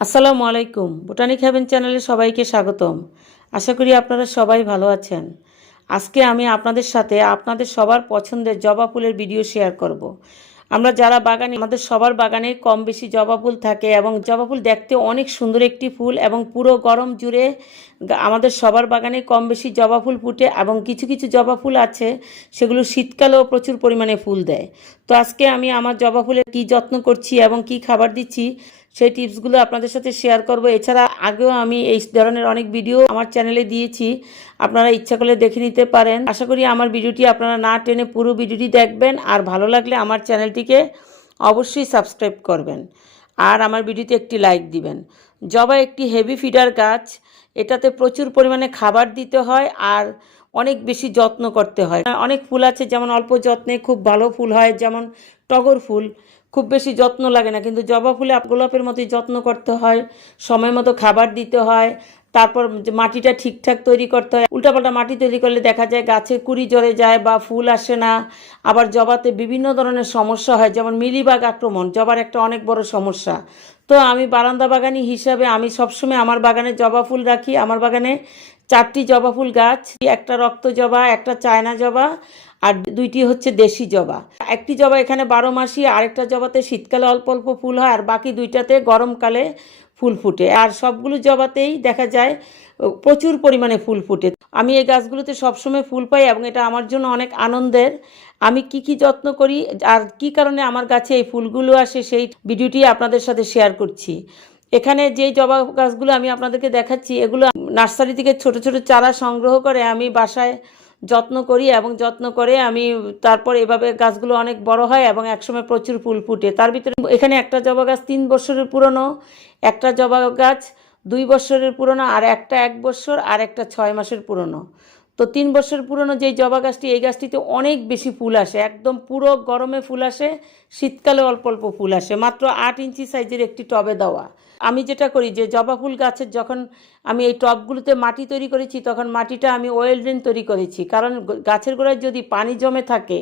আসসালামু আলাইকুম, botanic haven চ্যানেলে সবাইকে স্বাগতম। আশা করি আপনারা সবাই ভালো আছেন। আজকে আমি আপনাদের সাথে আপনাদের সবার পছন্দের জবা ফুলের ভিডিও শেয়ার করব। আমরা যারা বাগানে, আমাদের সবার বাগানে কম বেশি জবা ফুল থাকে এবং জবা ফুল দেখতে অনেক সুন্দর একটি ফুল এবং পুরো গরম জুড়ে আমাদের সবার বাগানে কম বেশি জবা ফুল ফুটে এবং কিছু কিছু জবা ফুল আছে সেগুলো শীতকালেও প্রচুর পরিমাণে ফুল দেয়। তো আজকে আমি আমার জবা ফুলের কী যত্ন করছি এবং কি খাবার দিচ্ছি সেই টিপসগুলো আপনাদের সাথে শেয়ার করব। এছাড়া আগেও আমি এই ধরনের অনেক ভিডিও আমার চ্যানেলে দিয়েছি, আপনারা ইচ্ছা করলে দেখে নিতে পারেন। আশা করি আমার ভিডিওটি আপনারা না টেনে পুরো ভিডিওটি দেখবেন, আর ভালো লাগলে আমার চ্যানেলটিকে অবশ্যই সাবস্ক্রাইব করবেন আর আমার ভিডিওতে একটি লাইক দিবেন। জবা একটি হেভি ফিডার গাছ, এটাতে প্রচুর পরিমাণে খাবার দিতে হয় আর অনেক বেশি যত্ন করতে হয়। অনেক ফুল আছে যেমন অল্প যত্নে খুব ভালো ফুল হয়, যেমন টগর ফুল, খুব বেশি যত্ন লাগে না, কিন্তু জবা ফুলে গোলাপের মতোই যত্ন করতে হয়, সময় মতো খাবার দিতে হয়, তারপর মাটিটা ঠিকঠাক তৈরি করতে হয়। উল্টাপাল্টা মাটি তৈরি করলে দেখা যায় গাছে কুড়ি ঝরে যায় বা ফুল আসে না। আবার জবাতে বিভিন্ন ধরনের সমস্যা হয়, যেমন মিলিবাগ আক্রমণ জবার একটা অনেক বড় সমস্যা। তো আমি বারান্দা বাগানি হিসাবে আমি সবসময় আমার বাগানে জবা ফুল রাখি। আমার বাগানে 4টি জবা ফুল গাছ, একটা রক্ত জবা, একটা চায়না জবা আর 2টি হচ্ছে দেশি জবা। একটি জবা এখানে 12 মাসই, আরেকটা জবাতে শীতকালে অল্প অল্প ফুল হয় আর বাকি 2টাতে গরমকালে ফুল ফুটে। আর সবগুলো জবাতেই দেখা যায় প্রচুর পরিমাণে ফুল ফুটে। আমি এই গাছগুলোতে সবসময় ফুল পাই এবং এটা আমার জন্য অনেক আনন্দের। আমি কি কি যত্ন করি আর কি কারণে আমার গাছে এই ফুলগুলো আসে সেই ভিডিওটি আপনাদের সাথে শেয়ার করছি। এখানে যেই জবা গাছগুলো আমি আপনাদেরকে দেখাচ্ছি এগুলো নার্সারি থেকে ছোট ছোট চারা সংগ্রহ করে আমি বাসায় যত্ন করি এবং যত্ন করে আমি তারপর এভাবে গাছগুলো অনেক বড় হয় এবং একসময় প্রচুর ফুল ফুটে। তার ভিতরে এখানে একটা জবা গাছ 3 বছরের পুরনো, একটা জবা গাছ 2 বছরের পুরনো, আর একটা 1 বছর আর একটা 6 মাসের পুরনো। তো 3 বছর পুরনো যেই জবা গাছটি, এই গাছটিতে অনেক বেশি ফুল আসে, একদম পুরো গরমে ফুল আসে, শীতকালে অল্প অল্প ফুল আসে। মাত্র 8 ইঞ্চি সাইজের একটি টবে দেওয়া। আমি যেটা করি যে জবা ফুল গাছের যখন আমি এই টবগুলোতে মাটি তৈরি করেছি তখন মাটিটা আমি ওয়েল ড্রেন তৈরি করেছি, কারণ গাছের গোড়ায় যদি পানি জমে থাকে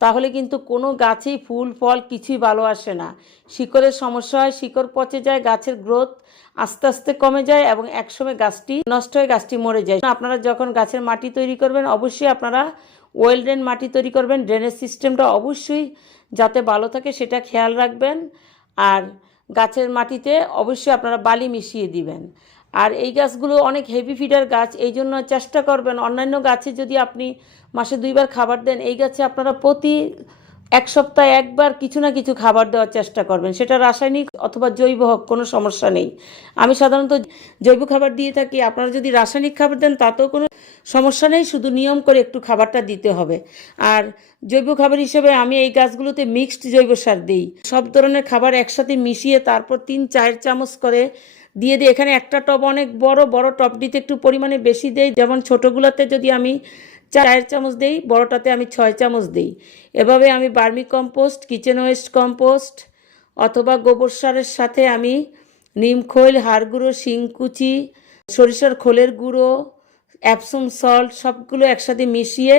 তাহলে কিন্তু কোনো গাছেই ফুল ফল কিছুই ভালো আসে না। শিকড়ের সমস্যা হয়, শিকড় পচে যায়, গাছের গ্রোথ আস্তে আস্তে কমে যায় এবং একসময় গাছটি নষ্ট হয়ে গাছটি মরে যায়। আপনারা যখন গাছের মাটি তৈরি করবেন অবশ্যই আপনারা ওয়েল ড্রেন মাটি তৈরি করবেন, ড্রেনেজ সিস্টেমটা অবশ্যই যাতে ভালো থাকে সেটা খেয়াল রাখবেন। আর গাছের মাটিতে অবশ্যই আপনারা বালি মিশিয়ে দিবেন। আর এই গাছগুলো অনেক হেভি ফিডার গাছ, এই জন্য চেষ্টা করবেন অন্যান্য গাছে যদি আপনি মাসে 2 বার খাবার দেন, এই গাছে আপনারা প্রতি 1 সপ্তাহে 1 বার কিছু না কিছু খাবার দেওয়ার চেষ্টা করবেন, সেটা রাসায়নিক অথবা জৈব হোক, কোনো সমস্যা নেই। আমি সাধারণত জৈব খাবার দিয়ে থাকি, আপনারা যদি রাসায়নিক খাবার দেন তাতেও কোনো সমস্যা নেই, শুধু নিয়ম করে একটু খাবারটা দিতে হবে। আর জৈব খাবার হিসেবে আমি এই গাছগুলোতে মিক্সড জৈব সার দিই, সব ধরনের খাবার একসাথে মিশিয়ে তারপর 3-4 চামচ করে দিয়ে দিই। এখানে একটা টব অনেক বড়, বড় টবটিতে একটু পরিমাণে বেশি দেই, যেমন ছোটোগুলোতে যদি আমি 4 চামচ দিই, বড়টাতে আমি 6 চামচ দিই। এভাবে আমি vermi compost, kitchen West compost অথবা গোবর সারের সাথে আমি নিম খৈল, হাড় গুঁড়ো, শিংকুচি, সরিষার খোলের গুঁড়ো, অ্যাপসম সল্ট সবগুলো একসাথে মিশিয়ে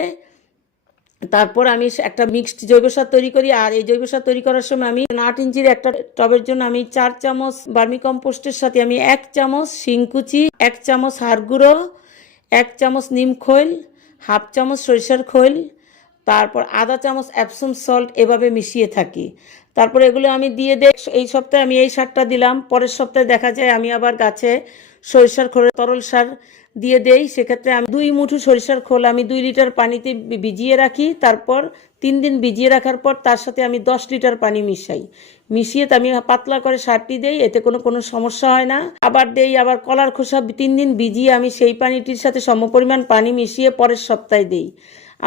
তারপর আমি একটা মিক্সড জৈব সার তৈরি করি। আর এই জৈব সার তৈরি করার সময় আমি 8 ইঞ্চির একটা টবের জন্য আমি 4 চামচ বার্মি কম্পোস্টের সাথে আমি 1 চামচ শিংকুচি, 1 চামচ হাড় গুঁড়ো, 1 চামচ নিম খৈল, হাফ চামচ সরিষার খৈল, তারপর আধা চামচ অ্যাপসম সল্ট এভাবে মিশিয়ে থাকি। তারপর এগুলো আমি দিয়ে দেই। এই সপ্তাহে আমি এই সারটা দিলাম, পরের সপ্তাহে দেখা যায় আমি আবার গাছে সরিষার খোলের তরল সার দিয়ে দেই। সেক্ষেত্রে আমি 2 মুঠো সরিষার খোল আমি 2 লিটার পানিতে ভিজিয়ে রাখি, তারপর 3 দিন ভিজিয়ে রাখার পর তার সাথে আমি 10 লিটার পানি মিশিয়ে আমি পাতলা করে সারটি দেই, এতে কোনো সমস্যা হয় না। আবার দেই আবার কলার খোসা 3 দিন ভিজিয়ে আমি সেই পানিটির সাথে সমপরিমাণ পানি মিশিয়ে পরের সপ্তাহে দেই।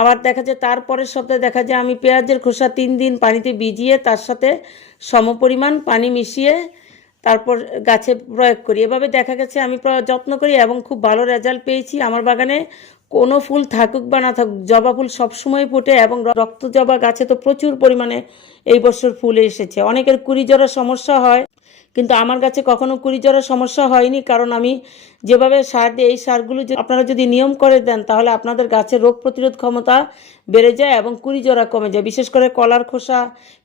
আবার দেখা যায় তারপরের সপ্তাহে দেখা যায় আমি পেঁয়াজের খোসা 3 দিন পানিতে ভিজিয়ে তার সাথে সমপরিমাণ পানি মিশিয়ে তারপর গাছে প্রয়োগ করি। এভাবে দেখা গেছে আমি যত্ন করি এবং খুব ভালো রেজাল্ট পেয়েছি। আমার বাগানে কোনো ফুল থাকুক বা না থাকুক জবা ফুল সবসময় ফোটে এবং রক্ত জবা গাছে তো প্রচুর পরিমাণে এই বছর ফুল এসেছে। অনেকের কুড়ি ঝরার সমস্যা হয়, কিন্তু আমার গাছে কখনো কুড়ি ঝরার সমস্যা হয়নি, কারণ আমি যেভাবে সার দিই এই সারগুলো আপনারা যদি নিয়ম করে দেন তাহলে আপনাদের গাছের রোগ প্রতিরোধ ক্ষমতা বেড়ে যায় এবং কুড়ি ঝরা কমে যায়। বিশেষ করে কলার খোসা,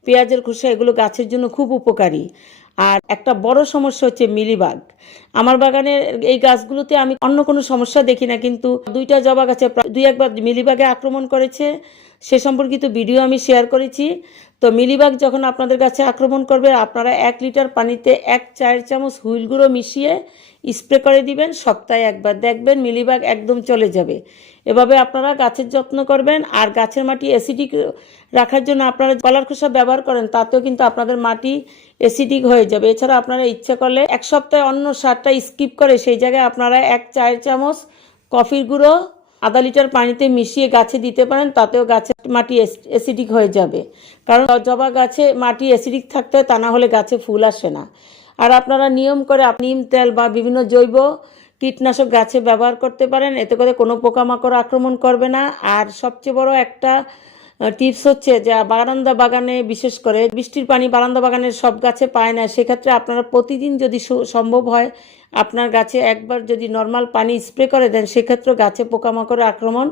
পেঁয়াজের খোসা এগুলো গাছের জন্য খুব উপকারী। আর একটা বড় সমস্যা হচ্ছে মিলিবাগ। আমার বাগানের এই গাছগুলোতে আমি অন্য কোনো সমস্যা দেখি না, কিন্তু দুইটা জবা গাছে দুই একবার মিলিবাগে আক্রমণ করেছে, সে সম্পর্কিত ভিডিও আমি শেয়ার করেছি। তো মিলিবাগ যখন আপনাদের কাছে আক্রমণ করবে আপনারা 1 লিটার পানিতে 1 চায়ের চামচ হুইল গুঁড়ো মিশিয়ে স্প্রে করে দিবেন। সপ্তাহে একবার দেখবেন মিলিবাগ একদম চলে যাবে। এভাবে আপনারা গাছের যত্ন করবেন। আর গাছের মাটি অ্যাসিডিক রাখার জন্য আপনারা কলার খোসা ব্যবহার করেন, তাতেও কিন্তু আপনাদের মাটি অ্যাসিডিক হয়ে যাবে। এছাড়া আপনারা ইচ্ছা করলে এক সপ্তাহে অন্য সারটা স্কিপ করে সেই জায়গায় আপনারা 1 চায়ের চামচ কফির গুঁড়ো আধা লিটার পানিতে মিশিয়ে গাছে দিতে পারেন, তাতেও গাছের মাটি অ্যাসিডিক হয়ে যাবে। কারণ জবা গাছে মাটি অ্যাসিডিক থাকতে হয়, তা না হলে গাছে ফুল আসে না। আর আপনারা নিয়ম করে নিম তেল বা বিভিন্ন জৈব কীটনাশক গাছে ব্যবহার করতে পারেন, এতে করে কোনো পোকামাকড় আক্রমণ করবে না। আর সবচেয়ে বড় একটা টিপস হচ্ছে যে বারান্দা বাগানে, বিশেষ করে বৃষ্টির পানি বারান্দা বাগানের সব গাছে পায় না, সেক্ষেত্রে আপনারা প্রতিদিন যদি সম্ভব হয় আপনার গাছে একবার যদি নর্মাল পানি স্প্রে করে দেন, সেক্ষেত্রে গাছে পোকামাকড়ের আক্রমণ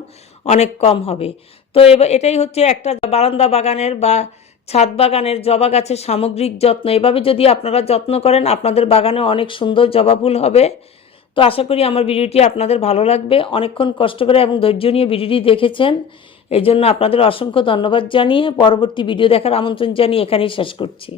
অনেক কম হবে। তো এটাই হচ্ছে একটা বারান্দা বাগানের বা ছাদ বাগানের জবা গাছের সামগ্রিক যত্ন। এভাবে যদি আপনারা যত্ন করেন আপনাদের বাগানে অনেক সুন্দর জবা ফুল হবে। তো আশা করি আমার ভিডিওটি আপনাদের ভালো লাগবে। অনেকক্ষণ কষ্ট করে এবং ধৈর্য নিয়ে ভিডিওটি দেখেছেন, এই জন্য আপনাদের অসংখ্য ধন্যবাদ জানিয়ে পরবর্তী ভিডিও দেখার আমন্ত্রণ জানিয়ে এখানেই শেষ করছি।